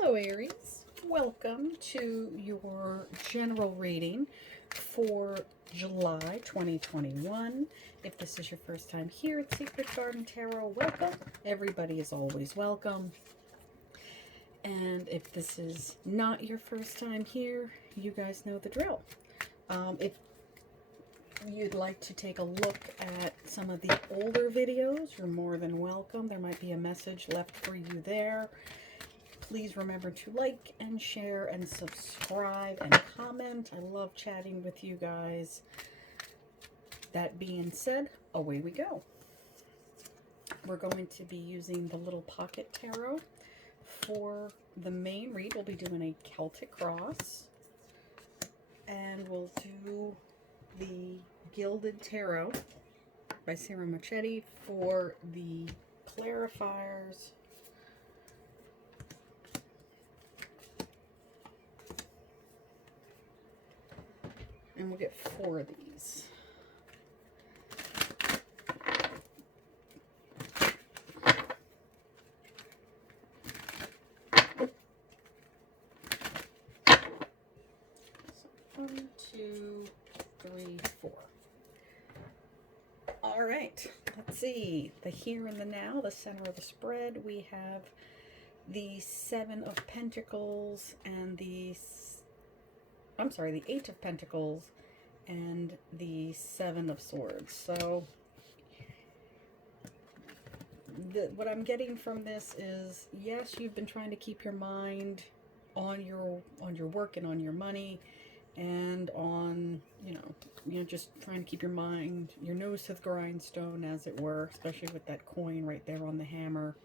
Hello Aries, welcome to your general reading for July 2021. If this is your first time here at Secret Garden Tarot, welcome. Everybody is always welcome. And if this is not your first time here, you guys know the drill. If you'd like to take a look at some of the older videos, you're more than welcome. There might be a message left for you there. Please remember to like and share and subscribe and comment. I love chatting with you guys. That being said, away we go. We're going to be using the little pocket tarot. For the main read, we'll be doing a Celtic cross. And we'll do the Gilded Tarot by Sarah Marchetti for the clarifiers. And we'll get 4 of these. So 1, 2, 3, 4. All right, let's see. The here and the now, the center of the spread, we have the 7 of Pentacles and the 8 of Pentacles and the 7 of Swords. So what I'm getting from this is, yes, you've been trying to keep your mind on your work and on your money and on, you know, just trying to keep your mind, your nose to the grindstone, as it were, especially with that coin right there on the hammer.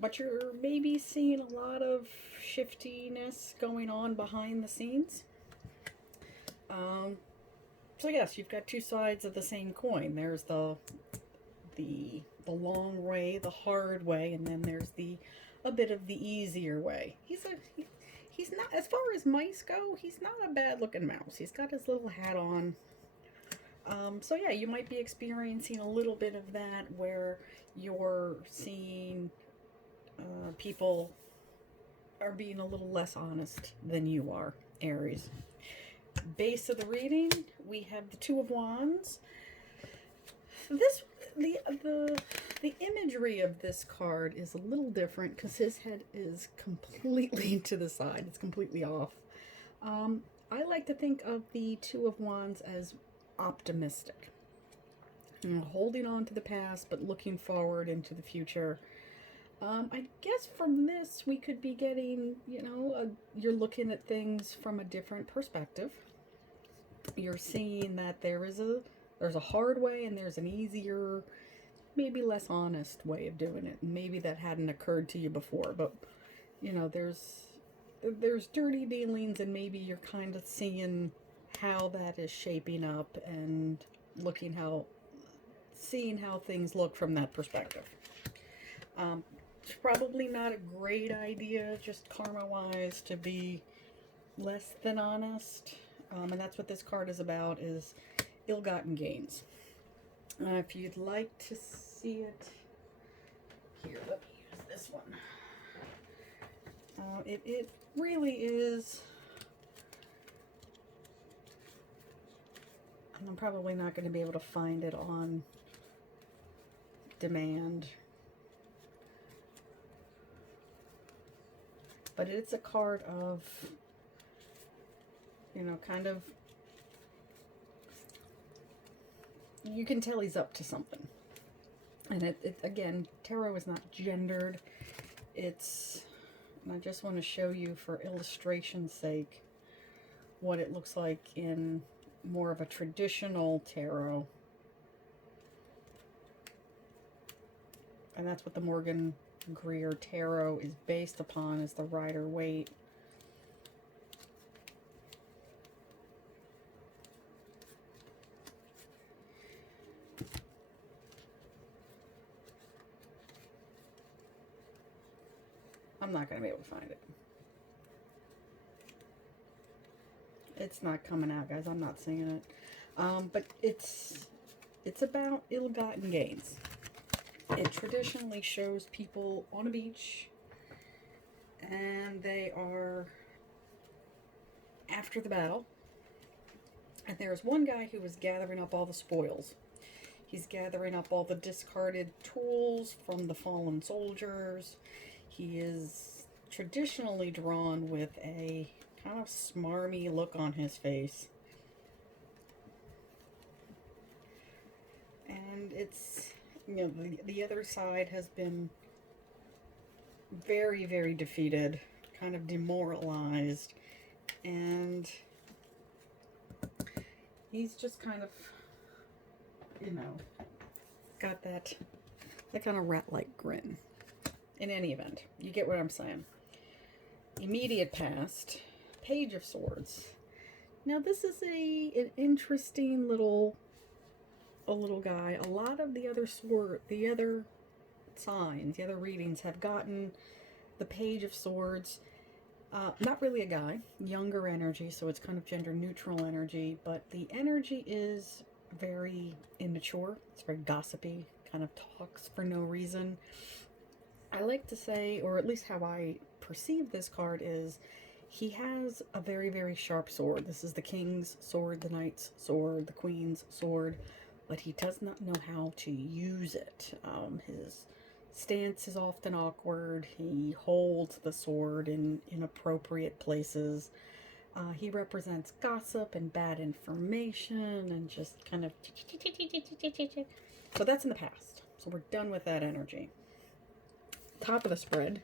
But you're maybe seeing a lot of shiftiness going on behind the scenes. So yes, you've got 2 sides of the same coin. There's the long way, the hard way, and then there's a bit of the easier way. He's not, as far as mice go, he's not a bad looking mouse. He's got his little hat on. So yeah, you might be experiencing a little bit of that where you're seeing people are being a little less honest than you are, Aries. Base of the reading, we have the 2 of Wands. The imagery of this card is a little different because his head is completely to the side. It's completely off. I like to think of the 2 of Wands as optimistic. You know, holding on to the past, but looking forward into the future. I guess from this, we could be getting, you know, you're looking at things from a different perspective. You're seeing that there's a hard way and there's an easier, maybe less honest way of doing it. Maybe that hadn't occurred to you before, but, you know, there's dirty dealings, and maybe you're kind of seeing how that is shaping up and seeing how things look from that perspective. It's probably not a great idea, just karma-wise, to be less than honest. And that's what this card is about, is ill-gotten gains. If you'd like to see it, here, let me use this one. It really is, and I'm probably not going to be able to find it on demand. But it's a card of, you know, kind of, you can tell he's up to something. And it again, tarot is not gendered. And I just want to show you for illustration's sake what it looks like in more of a traditional tarot. And that's what the Morgan Greer Tarot is based upon, is the Rider-Waite. I'm not going to be able to find it. It's not coming out, guys. I'm not seeing it. But it's about ill-gotten gains. It traditionally shows people on a beach, and they are after the battle. And there's one guy who is gathering up all the spoils. He's gathering up all the discarded tools from the fallen soldiers. He is traditionally drawn with a kind of smarmy look on his face. And it's, the other side has been very, very defeated, kind of demoralized. And he's just kind of, got that kind of rat-like grin. In any event, you get what I'm saying. Immediate past, Page of Swords. Now this is an interesting little guy. A lot of the other signs, the other readings have gotten the Page of Swords. Not really a guy, younger energy, so it's kind of gender neutral energy, but the energy is very immature. It's very gossipy, kind of talks for no reason. I like to say, or at least how I perceive this card, is he has a very, very sharp sword. This is the king's sword, the knight's sword, the queen's sword, but he does not know how to use it. His stance is often awkward. He holds the sword in inappropriate places. He represents gossip and bad information and just kind of... So that's in the past. So we're done with that energy. Top of the spread,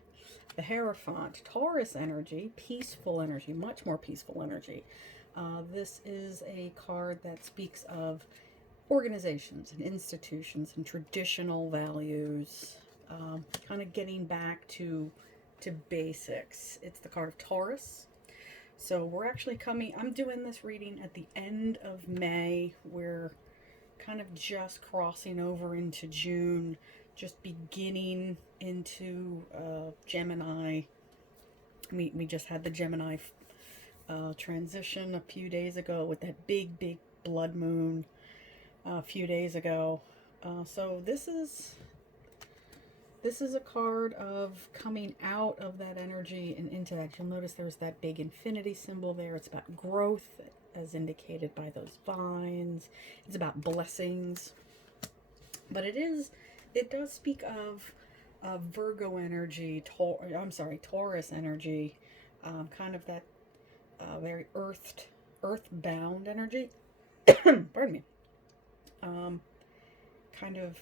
the Hierophant, Taurus energy, peaceful energy, much more peaceful energy. This is a card that speaks of organizations and institutions and traditional values, kind of getting back to basics. It's the card of Taurus. So we're actually I'm doing this reading at the end of May. We're kind of just crossing over into June, just beginning into Gemini. We just had the Gemini transition a few days ago with that big blood moon a few days ago. So this is a card of coming out of that energy and into that. You'll notice there's that big infinity symbol there. It's about growth, as indicated by those vines. It's about blessings. But it does speak of Virgo energy, Taurus energy, kind of that very earthbound energy. Pardon me. Kind of,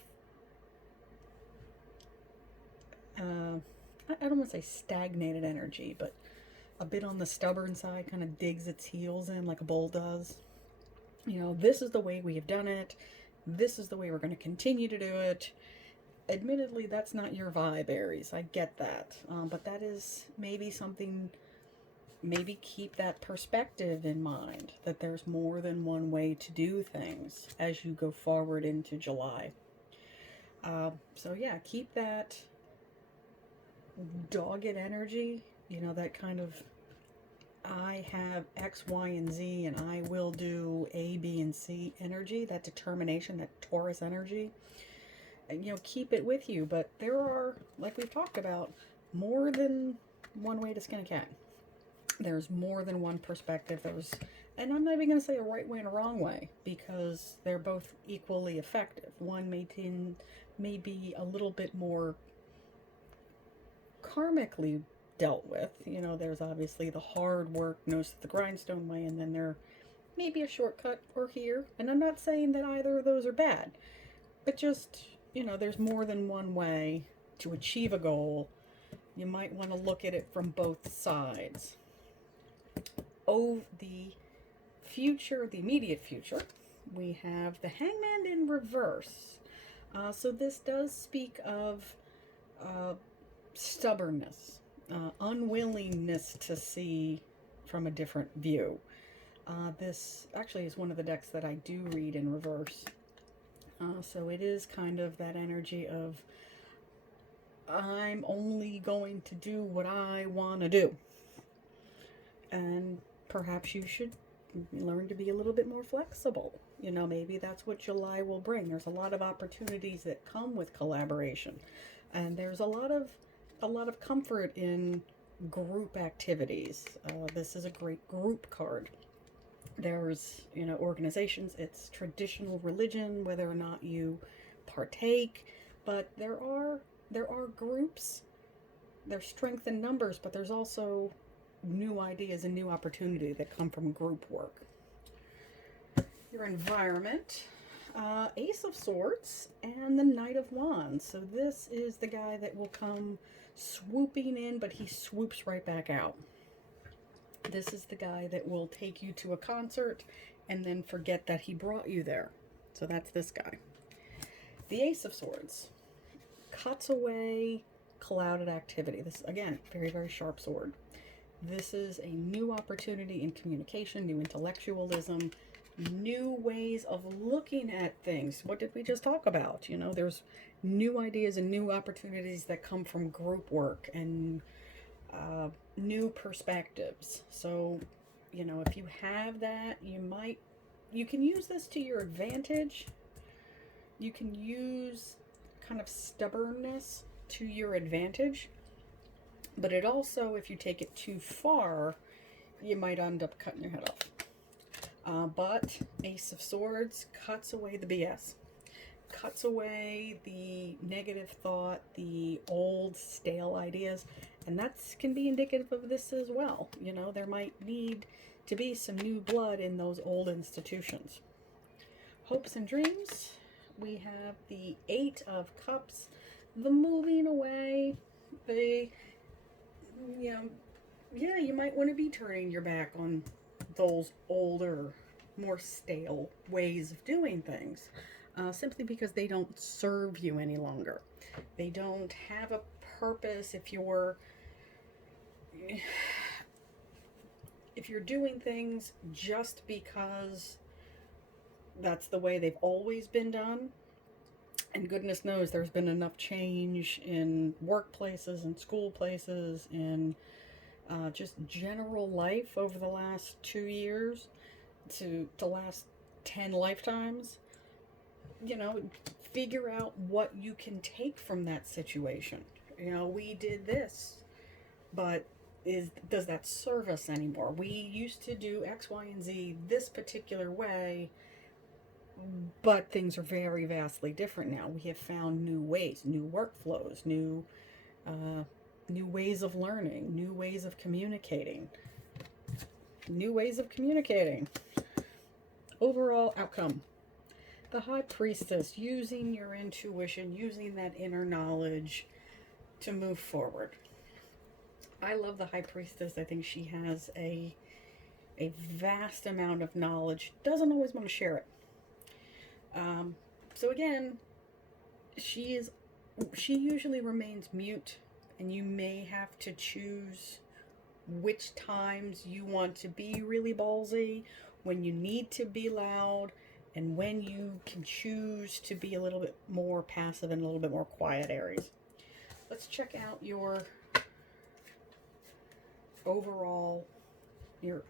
I don't want to say stagnated energy, but a bit on the stubborn side, kind of digs its heels in like a bull does. This is the way we have done it. This is the way we're going to continue to do it. Admittedly, that's not your vibe, Aries. I get that. But that is maybe something, maybe keep that perspective in mind, that there's more than one way to do things as you go forward into July. So yeah, keep that dogged energy, that kind of, I have X, Y, and Z, and I will do A, B, and C energy, that determination, that Taurus energy. And, keep it with you. But there are, like we've talked about, more than one way to skin a cat. There's more than one perspective. And I'm not even going to say a right way and a wrong way, because they're both equally effective. One may be a little bit more karmically dealt with. There's obviously the hard work, nose to the grindstone way, and then there may be a shortcut or here. And I'm not saying that either of those are bad, but just, there's more than one way to achieve a goal. You might want to look at it from both sides. Oh, the future, the immediate future, we have the Hangman in reverse. So this does speak of stubbornness, unwillingness to see from a different view. This actually is one of the decks that I do read in reverse. So it is kind of that energy of, I'm only going to do what I want to do. And perhaps you should learn to be a little bit more flexible. Maybe that's what July will bring. There's a lot of opportunities that come with collaboration. And there's a lot of comfort in group activities. This is a great group card. There's, organizations, it's traditional religion, whether or not you partake, but there are groups. There's strength in numbers, but there's also new ideas and new opportunity that come from group work. Your environment, Ace of Swords and the Knight of Wands. So this is the guy that will come swooping in, but he swoops right back out. This is the guy that will take you to a concert and then forget that he brought you there. So that's this guy. The Ace of Swords cuts away clouded activity. This, again, very, very sharp sword. This is a new opportunity in communication, new intellectualism, new ways of looking at things. What did we just talk about? There's new ideas and new opportunities that come from group work and new perspectives. So, if you have that, you can use this to your advantage. You can use kind of stubbornness to your advantage. But it also, if you take it too far, you might end up cutting your head off. But Ace of Swords cuts away the BS. Cuts away the negative thought, the old stale ideas. And that can be indicative of this as well. There might need to be some new blood in those old institutions. Hopes and dreams. We have the Eight of Cups, the moving away, you might want to be turning your back on those older, more stale ways of doing things, simply because they don't serve you any longer. They don't have a purpose. If you're doing things just because that's the way they've always been done, and goodness knows there's been enough change in workplaces and school places and just general life over the last 2 years to last 10 lifetimes. Figure out what you can take from that situation. We did this, but does that serve us anymore? We used to do X, Y, and Z this particular way, but things are very vastly different now. We have found new ways, new workflows, new ways of learning, new ways of communicating. Overall outcome. The High Priestess, using your intuition, using that inner knowledge to move forward. I love the High Priestess. I think she has a vast amount of knowledge, doesn't always want to share it. So again, she usually remains mute, and you may have to choose which times you want to be really ballsy, when you need to be loud, and when you can choose to be a little bit more passive and a little bit more quiet, Aries. Let's check out your overall, your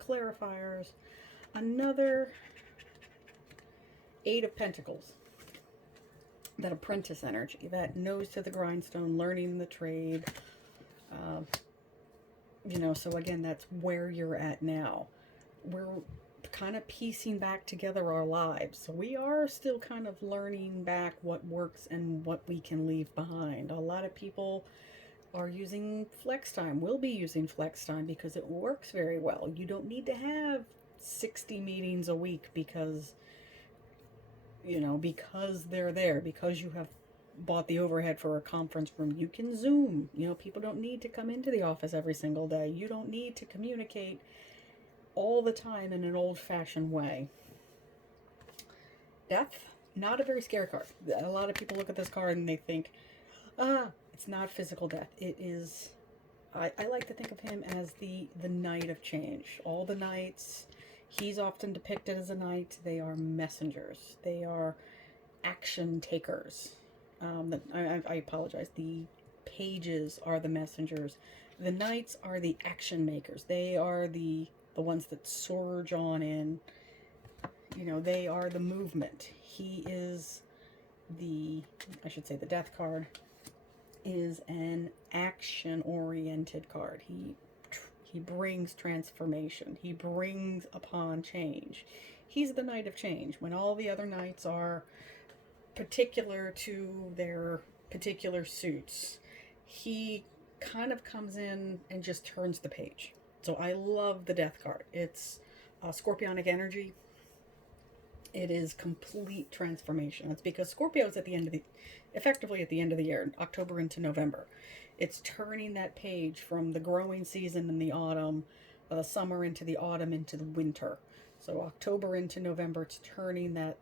clarifiers. Another Eight of Pentacles. That apprentice energy, that nose to the grindstone, learning the trade. So again, that's where you're at now. We're kind of piecing back together our lives. So we are still kind of learning back what works and what we can leave behind. A lot of people are using flex time, will be using flex time because it works very well. You don't need to have 60 meetings a week because they're there, because you have bought the overhead for a conference room. You can Zoom. People don't need to come into the office every single day. You don't need to communicate all the time in an old-fashioned way. Death, not a very scary card. A lot of people look at this card and they think, it's not physical death. It is, I like to think of him as the knight of change. All the knights, he's often depicted as a knight. They are messengers. They are action takers. I apologize. The pages are the messengers. The knights are the action makers. They are the ones that surge on in. They are the movement. He is the death card. is an action-oriented card. He brings transformation. He brings upon change. He's the Knight of Change. When all the other knights are particular to their particular suits, he kind of comes in and just turns the page. So I love the Death card. It's scorpionic energy. It is complete transformation. It's because Scorpio is effectively at the end of the year, October into November. It's turning that page from the growing season in the autumn, the summer into the autumn into the winter. So October into November, it's turning that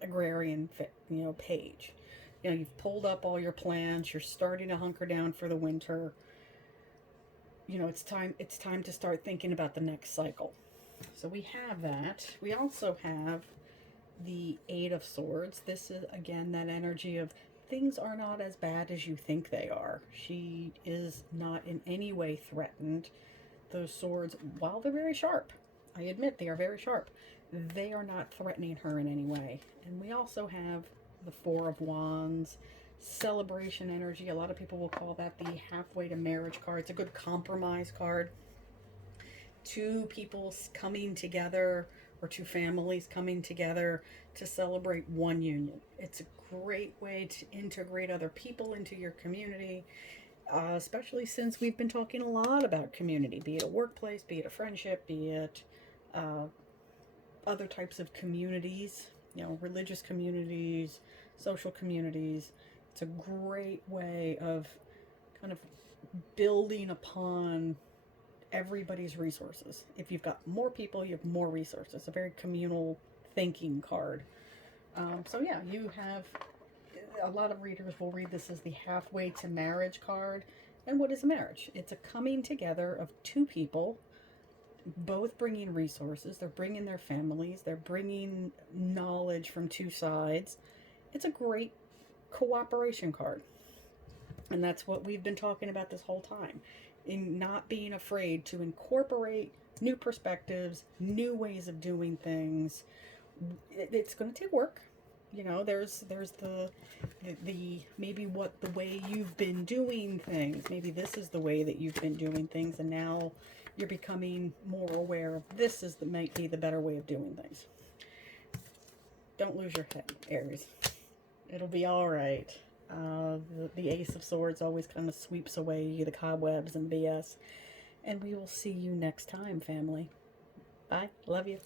agrarian, page. You've pulled up all your plans. You're starting to hunker down for the winter. It's time to start thinking about the next cycle. So we have that. We also have the Eight of Swords. This is, again, that energy of things are not as bad as you think they are. She is not in any way threatened. Those swords, while they're very sharp, I admit they are very sharp, they are not threatening her in any way. And we also have the Four of Wands, celebration energy. A lot of people will call that the halfway to marriage card. It's a good compromise card. Two people coming together, or two families coming together to celebrate one union. It's a great way to integrate other people into your community, especially since we've been talking a lot about community, be it a workplace, be it a friendship, be it other types of communities, religious communities, social communities. It's a great way of kind of building upon everybody's resources. If you've got more people, you have more resources. A very communal thinking card. So yeah, you have, a lot of readers will read this as the halfway to marriage card. And what is a marriage? It's a coming together of two people, both bringing resources. They're bringing their families. They're bringing knowledge from two sides. It's a great cooperation card. And that's what we've been talking about this whole time. In not being afraid to incorporate new perspectives, new ways of doing things. It's going to take work. There's the maybe what the way you've been doing things. Maybe this is the way that you've been doing things, and now you're becoming more aware of might be the better way of doing things. Don't lose your head, Aries. It'll be all right. The Ace of Swords always kind of sweeps away the cobwebs and BS. And we will see you next time, family. Bye. Love you.